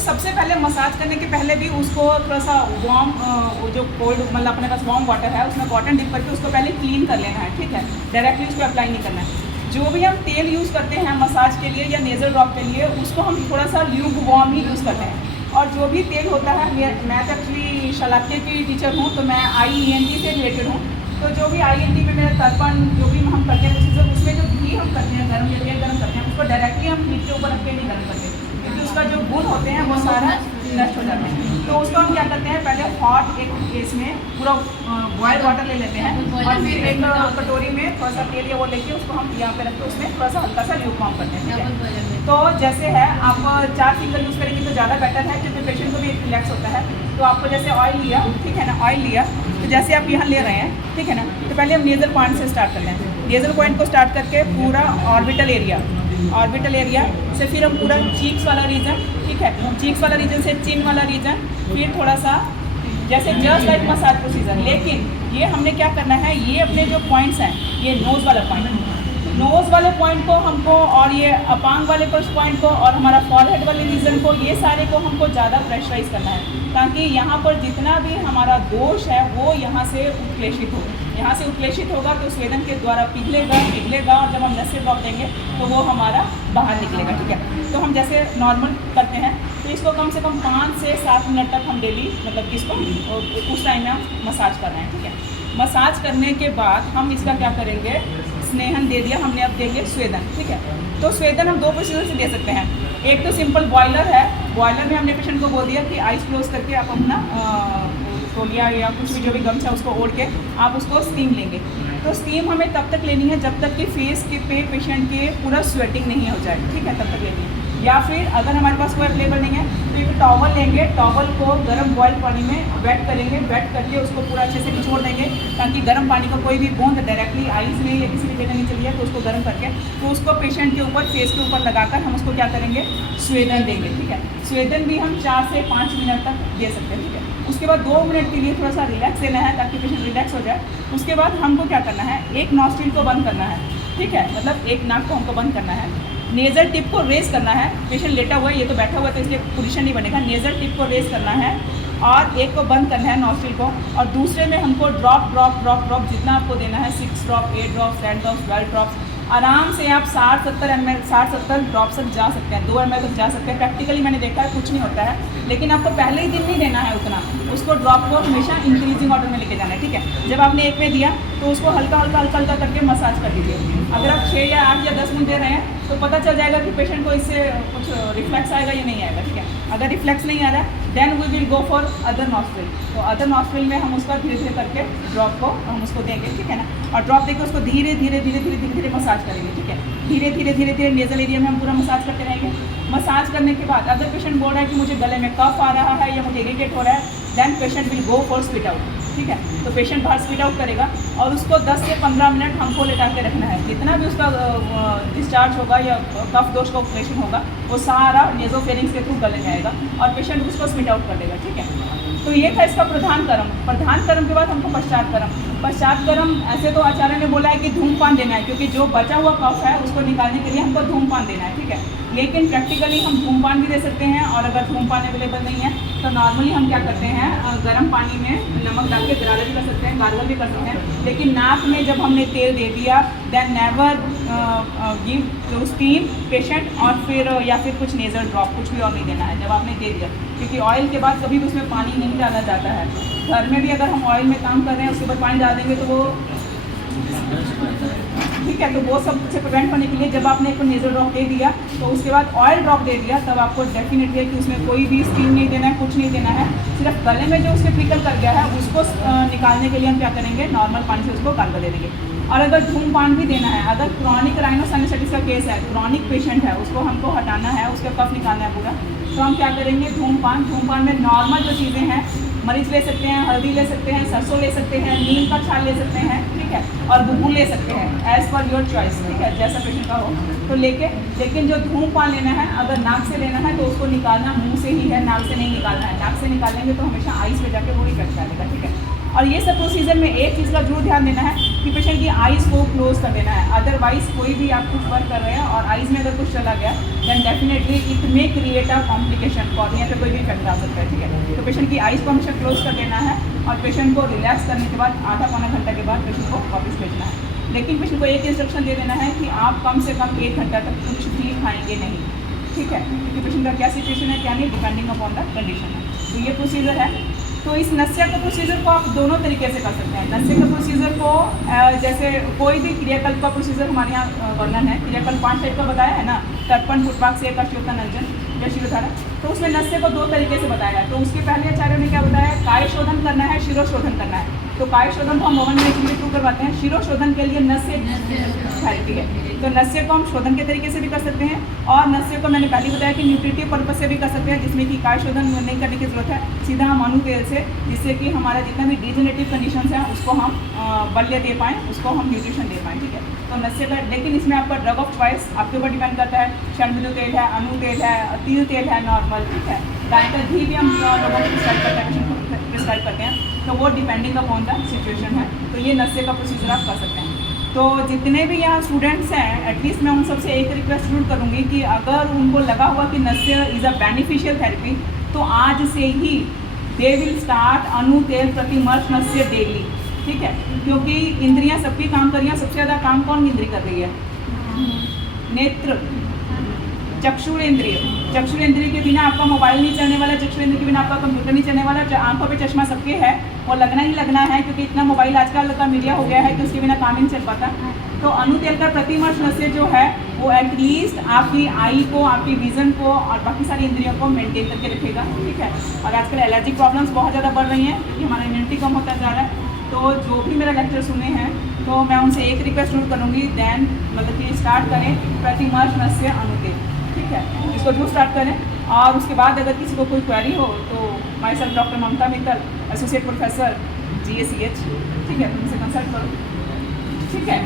सबसे पहले मसाज करने के पहले भी उसको थोड़ा सा वार्म जो कोल्ड मतलब अपने पास वार्म वाटर है उसमें कॉटन डिप करके उसको पहले क्लीन कर लेना है, ठीक है। डायरेक्टली उसको अप्लाई नहीं करना है। जो भी हम तेल यूज़ करते हैं मसाज के लिए या नेज़ल ड्रॉप के लिए उसको हम थोड़ा सा ल्यूक वार्म ही यूज़ करते हैं। और जो भी तेल होता है, मैं तो एक्चुअली शलाक्य की टीचर हूँ तो मैं IENT से रिलेटेड हूँ। तो जो भी IENT में मेरा तर्पण जो भी हम करते हैं प्रोसीजर उसमें जो घी हम करते हैं गर्म या तेल गर्म करते हैं उसको डायरेक्टली हम हीट के ऊपर रख के नहीं गर्म करते, क्योंकि उसका जो गुण होते हैं वो सारा नष्ट हो जाते हैं। तो उसको हम क्या करते हैं, पहले हॉट एक इसमें पूरा बॉयल वाटर ले लेते हैं और फिर एक कटोरी में थोड़ा सा तेल या वो लेके उसको हम यहाँ पे रखते हैं, उसमें थोड़ा सा हल्का सा ल्यूकवार्म करते हैं, ठीक है। तो जैसे है आप 4 फिंगर यूज़ करेंगे तो ज़्यादा बेटर है, क्योंकि पेशेंट को भी रिलैक्स होता है। तो आपको जैसे ऑयल लिया, ठीक है ना, ऑयल लिया तो जैसे आप यहाँ ले रहे हैं, ठीक है ना, तो पहले हम नेज़ल पॉइंट से स्टार्ट कर लें। नेज़ल पॉइंट को स्टार्ट करके पूरा ऑर्बिटल एरिया से फिर हम पूरा चीक्स वाला रीजन, ठीक है, चीक्स वाला रीजन से चिन वाला रीजन, फिर थोड़ा सा जैसे जस्ट लाइक मसाज प्रोसीजर। लेकिन ये हमने क्या करना है, ये अपने जो पॉइंट्स हैं, ये नोज़ वाले पॉइंट को हमको और ये अपांग वाले पॉइंट को और हमारा फॉरहेड वाले रीजन को, ये सारे को हमको ज़्यादा प्रेशराइज करना है, ताकि यहाँ पर जितना भी हमारा दोष है वो यहाँ से उत्क्लेशित हो। यहाँ से उत्क्लेशित होगा तो स्वेदन के द्वारा पिघलेगा और जब हम नस से ड्रॉप देंगे तो वो हमारा बाहर निकलेगा, ठीक है। तो हम जैसे नॉर्मल करते हैं तो इसको कम से कम 5 से 7 मिनट तक हम डेली मतलब इसको उस टाइम में हम मसाज कर रहे हैं, ठीक है। मसाज करने के बाद हम इसका क्या करेंगे, स्नेहन दे दिया हमने, अब देंगे स्वेदन, ठीक है। तो स्वेदन हम 2 प्रोसीजर से दे सकते हैं। एक तो सिंपल बॉयलर है, बॉयलर में हमने पेशेंट को बोल दिया कि आइस क्लोज करके आप अपना तौलिया या कुछ भी जो भी गमछा उसको ओढ़ के आप उसको स्टीम लेंगे। तो स्टीम हमें तब तक लेनी है जब तक कि फेस के पे पेशेंट के पूरा स्वेटिंग नहीं हो जाए, ठीक है, तब तक लेनी है। या फिर अगर हमारे पास कोई अवेलेबल नहीं है तो एक टॉवल लेंगे, टॉवल को गर्म बॉयल पानी में वेट करेंगे, वेट करके उसको पूरा अच्छे से निचोड़ देंगे ताकि गर्म पानी का कोई भी बूंद डायरेक्टली आइस में या किसी भी जगह नहीं चली है, तो उसको गर्म करके तो उसको पेशेंट के ऊपर फेस के ऊपर लगाकर हम उसको क्या करेंगे, स्वेदन देंगे, ठीक है। स्वेदन भी हम 4 से 5 मिनट तक दे सकते हैं, ठीक है। उसके बाद 2 मिनट के लिए थोड़ा सा रिलैक्स देना है ताकि पेशेंट रिलैक्स हो जाए। उसके बाद हमको क्या करना है, एक नॉस्ट्रिल को बंद करना है, ठीक है, मतलब एक नाक को हमको बंद करना है। नेज़ल टिप को रेस करना है, पेशेंट लेटा हुआ है, ये तो बैठा हुआ है तो इसलिए पोजीशन नहीं बनेगा। नेज़ल टिप को रेस करना है और एक को बंद करना है नॉस्ट्रिल को, और दूसरे में हमको ड्रॉप जितना आपको देना है, 6 ड्रॉप, 8 ड्रॉप, 10 ड्रॉप, 12 ड्रॉप्स, आराम से आप 60-70 ड्रॉप तक जा सकते हैं, 2 ml तक जा सकते हैं। प्रैक्टिकली मैंने देखा है कुछ नहीं होता है, लेकिन आपको पहले ही दिन नहीं देना है उतना, उसको ड्रॉप को हमेशा इंक्रीजिंग ऑर्डर में लेके जाना है, ठीक है। जब आपने एक में दिया तो उसको हल्का करके मसाज कर दीजिए। अगर आप 6 या 8 या 10 मिनट दे रहे हैं तो पता चल जाएगा कि पेशेंट को इससे कुछ रिफ्लेक्स आएगा या नहीं आएगा, ठीक है। अगर रिफ्लेक्स नहीं आ रहा है then we will go for other nostril. तो अदर नॉस्ट्रिल में हम उसका धीरे करके ड्रॉप को हम उसको देंगे, ठीक है ना, और ड्रॉप देकर उसको धीरे मसाज करेंगे, ठीक है। धीरे नेज़ल एरिया में हम पूरा मसाज करते रहेंगे। मसाज करने के बाद अगर पेशेंट बोल रहा है कि मुझे गले में कफ आ रहा है या मुझे इरिटेट हो रहा है, then patient will go for spit out, ठीक है। तो पेशेंट बाहर स्पिट आउट करेगा और उसको 10 से 15 मिनट हमको लेटा के रखना है। जितना भी उसका डिस्चार्ज होगा या कफ दोष का ऑपरेशन होगा वो सारा नेज़ोफेरिंग्स के थ्रू गले में आएगा और पेशेंट उसको स्पिट आउट कर देगा, ठीक है। तो ये था इसका प्रधान कर्म के बाद हमको पश्चात कर्म ऐसे तो आचार्य ने बोला है कि धूमपान देना है, क्योंकि जो बचा हुआ कफ है उसको निकालने के लिए हमको धूमपान देना है, ठीक है। लेकिन प्रैक्टिकली हम धूमपान भी दे सकते हैं, और अगर धूमपान अवेलेबल नहीं है तो नॉर्मली हम क्या करते हैं, गर्म पानी में नमक डाल के गरारा भी कर सकते हैं, गार्गल भी कर सकते हैं। लेकिन नाक में जब हमने तेल दे दिया then never give to steam patient, और फिर या फिर कुछ नेज़ल ड्रॉप, कुछ भी और नहीं देना है जब आपने दे दिया, क्योंकि ऑयल के बाद कभी भी उसमें पानी नहीं डाला जाता है। घर में भी अगर हम ऑयल में काम कर रहे हैं उसके ऊपर पानी डाल देंगे तो वो, ठीक है, तो वो सब से प्रिवेंट करने के लिए जब आपने एक नेज़ल ड्रॉप दे दिया तो उसके बाद ऑयल ड्रॉप दे दिया, तब आपको डेफिनेटली है कि उसमें कोई भी स्टीम नहीं देना है, कुछ नहीं देना है। सिर्फ गले में जो उसके ट्रिकल कर गया है उसको निकालने के लिए हम क्या करेंगे, नॉर्मल पानी से उसको गार्गल दे देंगे। और अगर धूमपान भी देना है, अगर क्रॉनिक राइनोसाइनसाइटिस का केस है, क्रॉनिक पेशेंट है, उसको हमको हटाना है, उसका कफ निकालना है पूरा, तो हम क्या करेंगे, धूमपान में नॉर्मल जो चीज़ें हैं, मरीच ले सकते हैं, हल्दी ले सकते हैं, सरसों ले सकते हैं, नीम का छाल ले सकते हैं, ठीक है, और गुगुल ले सकते हैं, एज़ पर योर चॉइस, ठीक है, जैसा पेशेंट का हो तो लेके। लेकिन जो धूमपान लेना है, अगर नाक से लेना है तो उसको निकालना मुंह से ही है, नाक से नहीं निकालना है। नाक से निकालेंगे तो हमेशा आइस पे जाके वो इफेक्ट डालेगा, ठीक है। और ये सब प्रोसीजर में एक चीज़ का जरूर ध्यान देना है, कि पेशेंट की आइज़ को क्लोज कर देना है। अदरवाइज कोई भी आप कुछ वर्क कर रहे हैं और आइज़ में अगर कुछ चला गया then definitely it may create a complication, cornea पे कोई भी इफेक्ट आ सकता है, ठीक है। तो पेशेंट की आइज़ को हमेशा क्लोज कर देना है और पेशेंट को रिलैक्स करने के बाद आधा पौना घंटा के बाद पेशेंट को वापस भेजना है। लेकिन पेशेंट को एक इंस्ट्रक्शन दे देना है कि आप कम से कम 1 घंटा तक कुछ भी खाएंगे नहीं, ठीक है, क्योंकि पेशेंट का क्या सिचुएशन है क्या नहीं डिपेंडिंग अपॉन द कंडीशन है। तो ये प्रोसीजर है। तो इस नस्या का प्रोसीजर को आप दोनों तरीके से कर सकते हैं। नस्ये का प्रोसीजर को जैसे कोई भी क्रियाकल्प का प्रोसीजर हमारे यहाँ वर्णन है, क्रियाकल्प 5 टाइप का बताया है ना, तर्पण, फुटपाक, सेका, श्योतनंजन या शिरोधारा। तो उसमें नस्ये को 2 तरीके से बताया है। तो उसके पहले आचार्यों ने क्या बताया, काय शोधन करना है, शिरोशोधन करना है। तो काय शोधन को हम ओवन में इसलिए थ्रू करवाते हैं, शिरोशोधन के लिए नस्य थेरेपी है। तो नस्य को हम शोधन के तरीके से भी कर सकते हैं और नस्य को मैंने पहले बताया कि न्यूट्रिटिव पर्पज से भी कर सकते हैं, जिसमें कि काय शोधन नहीं करने की जरूरत है, सीधा हम अणु तेल से, जिससे कि हमारा जितना भी डिजेनरेटिव कंडीशन है उसको हम बल्य दे पाएँ, उसको हम न्यूट्रिशन दे पाएँ, ठीक है। तो नस्य का, लेकिन इसमें आपका ड्रग ऑफ चॉइस आपके ऊपर डिपेंड करता है। शर्मिलू तेल है, अणु तेल है, तिल तेल है नॉर्मल, ठीक है। गाय का घी भी हम लोगों को प्रिस्क्राइब करते हैं, पेशेंट को प्रिस्क्राइब करते हैं, तो वो डिपेंडिंग अपॉन द सिचुएशन है। तो ये नस्य का प्रोसीजर आप कर सकते हैं। तो जितने भी यहाँ स्टूडेंट्स हैं, एटलीस्ट मैं उन सबसे एक रिक्वेस्ट जरूर करूँगी कि अगर उनको लगा हुआ कि नस्य इज़ अ बेनिफिशियल थेरेपी, तो आज से ही दे विल स्टार्ट अणु तेल प्रतिमर्श नस्य डेली, ठीक है। क्योंकि इंद्रियाँ सबकी काम कर रही हैं, सबसे ज़्यादा काम कौन इंद्री कर रही है, नेत्र, चक्षुरेंद्रिय। चक्षुरेंद्रिय के बिना आपका मोबाइल नहीं चलने वाला, चक्षुरेंद्रिय के बिना आपका कंप्यूटर नहीं चलने वाला। जो आंखों पे चश्मा सबके है वो लगना ही लगना है, क्योंकि इतना मोबाइल आजकल का मीडिया हो गया है कि उसके बिना काम ही नहीं चल पाता। तो अणु तेल का प्रतिमर्श नस्य जो है वो एटलीस्ट आपकी आई को, आपकी विजन को और बाकी सारी इंद्रियों को मेंटेन करके रखेगा, ठीक है। और आजकल एलर्जिक प्रॉब्लम्स बहुत ज़्यादा बढ़ रही हैं क्योंकि हमारा इम्यूनिटी कम होता जा रहा है। तो जो भी मेरा लेक्चर सुने हैं तो मैं उनसे एक रिक्वेस्ट जरूर करूँगी, देन मतलब कि स्टार्ट करें प्रतिमर्श नस्य अणु तेल, ठीक है, इसको जरूर स्टार्ट करें। और उसके बाद अगर किसी को कोई क्वेरी हो तो myself doctor Mamta Mittal, associate professor GACH, ठीक है, उनसे कंसल्ट करो, ठीक है।